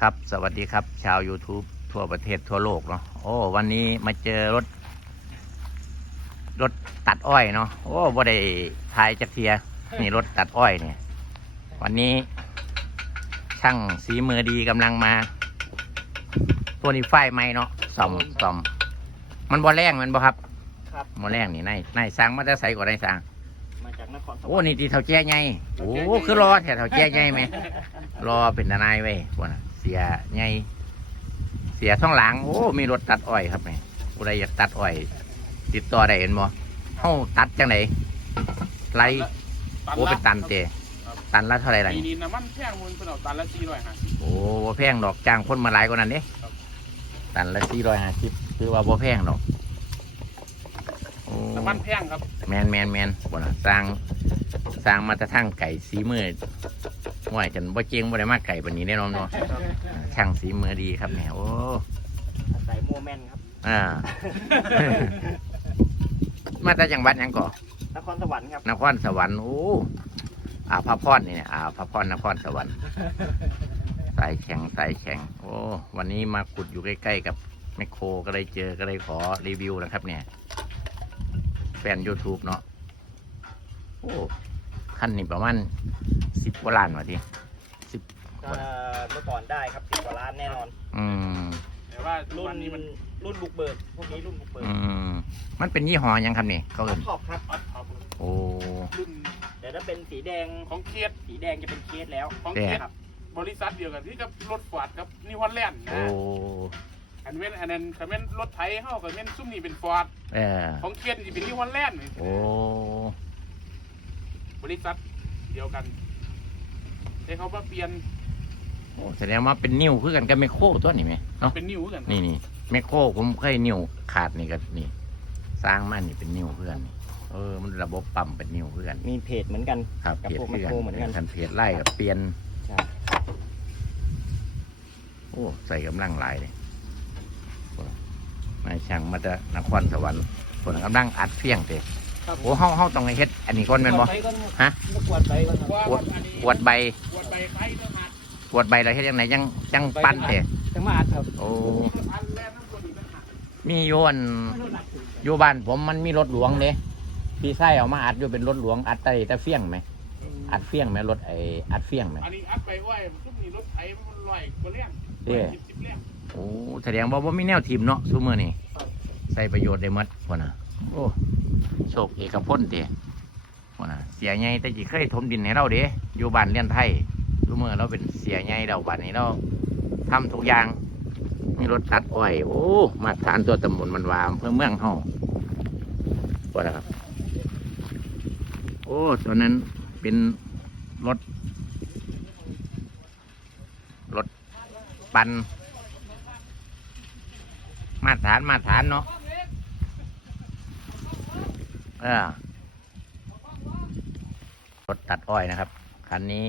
ครับ สวัสดีครับ ชาว YouTube ทั่วประเทศทั่วโลกเนาะโอ้วันนี้มาเจอรถ รถตัดอ้อยเนาะโอ้บ่ได้ทายจักเทียนี่รถตัดอ้อยเนี่ย วันนี้ ช่างสีมือดีกำลังมา ตัวนี้ไฟไหมเนาะซ่อมซ่อม มันบ่แรงแมันบ่ครับครับบ่แรงนี่นายนายสร้างมาจะใส่กว่านายสร้างมาจากนครสวรรค์ โอ้นี่ตีเท่าแก่ไงโอ้คือรอแถวเท่าแก่ไงไหมรอเป็นทนายไว้พวกน่ะ เสียไงเสียท่องหลังโอ้มีรถตัดอ้อยครับไงผู้ใดอยากตัดอ้อย ติดต่อได้เห็นบ่เฮาตัดจังไหนไรโอ้เป็นตันเตตันละเท่าไหร่ล่ะปีนี่นี้น้ำมันแพงมันเป็นเอาตันละสี่ร้อยห้าสิบโอ้บ่แพงดอกจ้างคนมาหลายกว่านั้นเด้ครับตันละสี่ร้อยห้าสิบคือว่าบ่แพงดอกโอ้น้ำมันแพงครับ แมนแมนแมนบ่น่ะสร้างสร้างมาแตะทั้งไก่สีมือ ห่วยจนบ่เจงบ่ได้มาไก่ปานนี้แน่นอนเนาะช่างสีมือดีครับเนี่ยโอ้อาศัยโมเมนต์ครับ อ่า มาจากจังหวัดหยังก่อนนครสวรรค์ครับนครสวรรค์โอ้อ่าพระพรนี่อ่าพระพรนครสวรรค์สายแข็งสายแข็ง โอ้ วันนี้มาขุดอยู่ใกล้ๆกับแมคโครก็เลยเจอก็เลยขอรีวิวนะครับ เนี่ย แฟน YouTube เนาะโอ้ขั้นนี้ประมาณ สิบกว่าล้านวะทีสิบเอ่อเมื่อก่อนได้ครับสิบกว่าล้านแน่นอน อืมแต่ว่ารุ่รุ่นนนี้มันรุ่นบุกเบิกพวกนี้รุ่นบุกเบิกอืมมันเป็นยี่ห้อหยังครับนี่เขาเอินขอบครับออดท็อปโอ้ รุ่นแต่ถ้าเป็นสีแดงของเคสสีแดงจะเป็นเคสแล้วของแดเคงสบริษัทเดียวกันที่กับรถฟอร์ดกับนิวฮอลแลนด์โอ้นะอันเว้นอันนั้นคันเว้นรถไถเฮากับเว้นซุ้มนี่เป็นฟอร์ดเออ ของเคสนี่เป็นนิวฮอลแลนด์โอ้ บริษัทเดียวกัน แต่เขามาเปลี่ยนโอ้แสดงว่าเป็นนิ้วคือกันกับแมคโครตัวนี้ไหมเนาะเป็นนิ้วกันนี่นี่แมคโครผมเคยนิ้วขาดนี่ก็นี่ สร้างมันนี่เป็นนิ้วเพื่อนนี่เออมันระบบปั๊มเป็นนิ้วเพื่อนมีเพจเหมือนกัน ครับกับเปลี่ยนพวกเพื่อนแมคโครเหมือนกันคันเพจไล่กับเปลี่ยนใช่โอ้ใส่กำลังหลายเลยโอ้นายช่างมาจากนครสวรรค์คนกำลังอัดเฟี้ยงเตะ โอ้เฮาเฮาต้องให้เฮ็ด อันนี้ก่อนแม่นบ่ ฮะ กวดไปก่อนครับว่าปวดอันนี้ปวดใบปวดใบไฟต่างหากปวดใบแล้วเฮ็ดยังไงยังยังปั้นเตะจังมาอัดครับโอ้อันแรกน้ำตัวนี้ต่างหากมีโยอันอยู่บ้านผมมันมีรถหลวงเด้พี่ไส้เอามาอัดอยู่เป็นรถหลวงอัดไตแต่เฟี้ยงไหมอัดเฟี้ยงไหมรถไออัดเฟี้ยงไหมอันนี้อัดไปไว้ซุ้มนี่รถไถมันลอยกว่าเลี้ยงเด้สิบสิบเลี้ยงโอ้แสดงว่าว่ามีแนวทีมเนาะซูมือนี่ใส่ประโยชน์ได้หมดพ่น่ะ โอ้โชคเอกพลเด้พ่น่ะเสียใหญ่แต่จีเคยถมดินให้เราเด้อยู่บ้านเลี้ยนไทยซูมือเราเป็นเสียใหญ่เราบ้านนี้เราทำทุกอย่างมีรถตัดอ้อยโอ้มาฐานตัวตำบลมันวามเพื่อเมืองเฮาว่าครับ โอ้ตอนนั้นเป็นรถ รถปัน มาฐานมาฐานเนาะ รถตัดอ้อยนะครับ คันนี้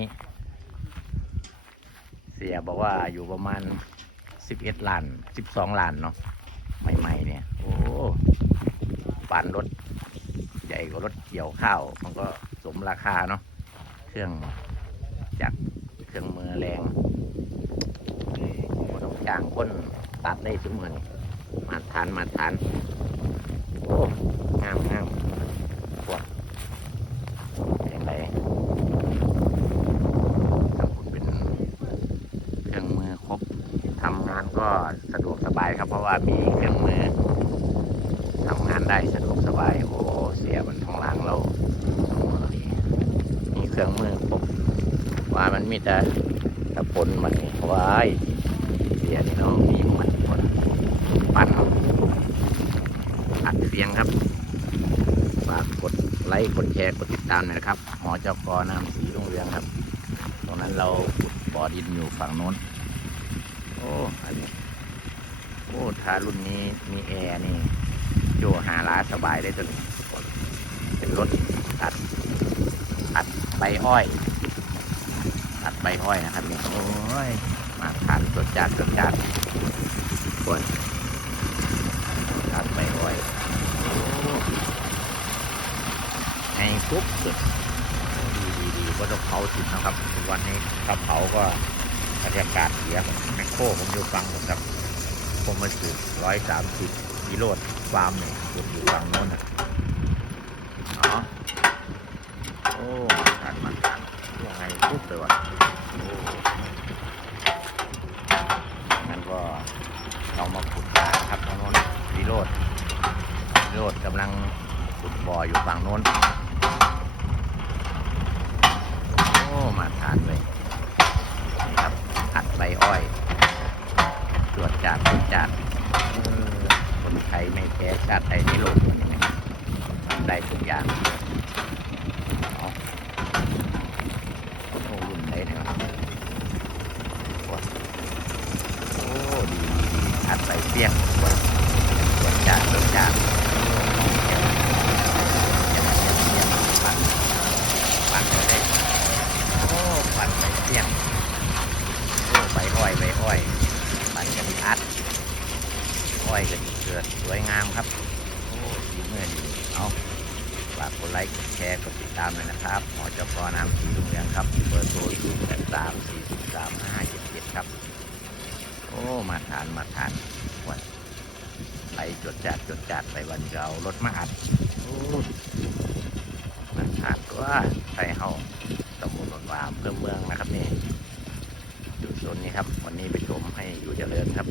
เสียบอกว่าอยู่ประมาณสิบเอ็ดล้านสิบสองล้านเนาะใหม่ๆเนี่ย โอ้ปานรถ ใหญ่กว่ารถเกี่ยวข้าว มันก็สมราคาเนาะเครื่องจักรเครื่องมือแรงนี่บ่ต้องจ้างคนตัดได้ทุกมือนี่มาทานมาทาน โอ้งามงามปวดอย่างไรถ้าคุณเป็นเครื่องมือครบทำงาน ก็สะดวกสบายครับเพราะว่ามีเครื่องมือทำงานได้สะดวกสบายโอ้เสียมันท้องหล้างเรามีเครื่องมือครบว่ามันมีแต่ตะปนมันว้ายเสียนี่เนาะมีมันคนปั้นอัดเสียงครับฝากกดไลค์กดแชร์กดติดตามหน่อยนะครับหอเจ้ากอนามสีรุ่งเรืองครับ ตรงนั้นเราขุดบ่อดินอยู่ฝั่งโน้น โอ้อันนี้โอ้ถ้ารุ่นนี้มีแอร์นี่อยู่หาร้านสบายได้จนเป็นรถตัดตัดใบอ้อยตัดใบอ้อยนะครับนี่โอ้ยมาทานสดจัดสดจัดคนตัดใบอ้อยโอ้ไงปุ๊บสุดดีดีดีก็ต้องเผาถิ่นนะครับทุกวันนี้ถ้าเผาก็ บรรยากาศเสียงแมคโครผมอยู่ฟังผมครับ ผมมาสืบร้อยสามสิบกิโลฟาร์มเนี่ยผมอยู่ฝั่งโน้นอะอ๋อโอ้มันทันมันยังไงปุ๊บเลยวะโอ้งั้นก็เรามาขุดหาครับทางโน้นวิโรดวิโรดกำลังขุดบ่ออยู่ฝั่งโน้นโอ้มาทานเลย อัดใบอ้อยตรวจจัดตรวจจัดคนไทยไม่แพ้ชาติไทยในโลกนี่นะทำได้ทุกอย่างอัดใบเปี้ยงตรวจตรวจจัดตรวจจัดปั่นปั่นไปได้ โอ้ปั่นไปเสียงโอ้ใบอ้อยใบอ้อยปั่นกัน อัดอ้อยกันเกิดสวยงามครับ โอ้ดีเมื่อดีเอาฝากกดไลค์กดแชร์กดติดตามเลยนะครับหมอเจ้าพ่อน้ำสีลุงเรืองครับเบอร์โทรศูนย์แปดสามสี่สิบสามห้าเจ็ดเจ็ดครับ โอ้ มาทานมาทานวันไล่จดจัดจดจัดไปวันเก่ารถมาอัดโอ้มาทานตัวไทยเฮาตำบลหนวาอำเภอเมืองนะครับนี่ นนี้ครับ วันนี้ไปชมให้อยู่เจริญครับ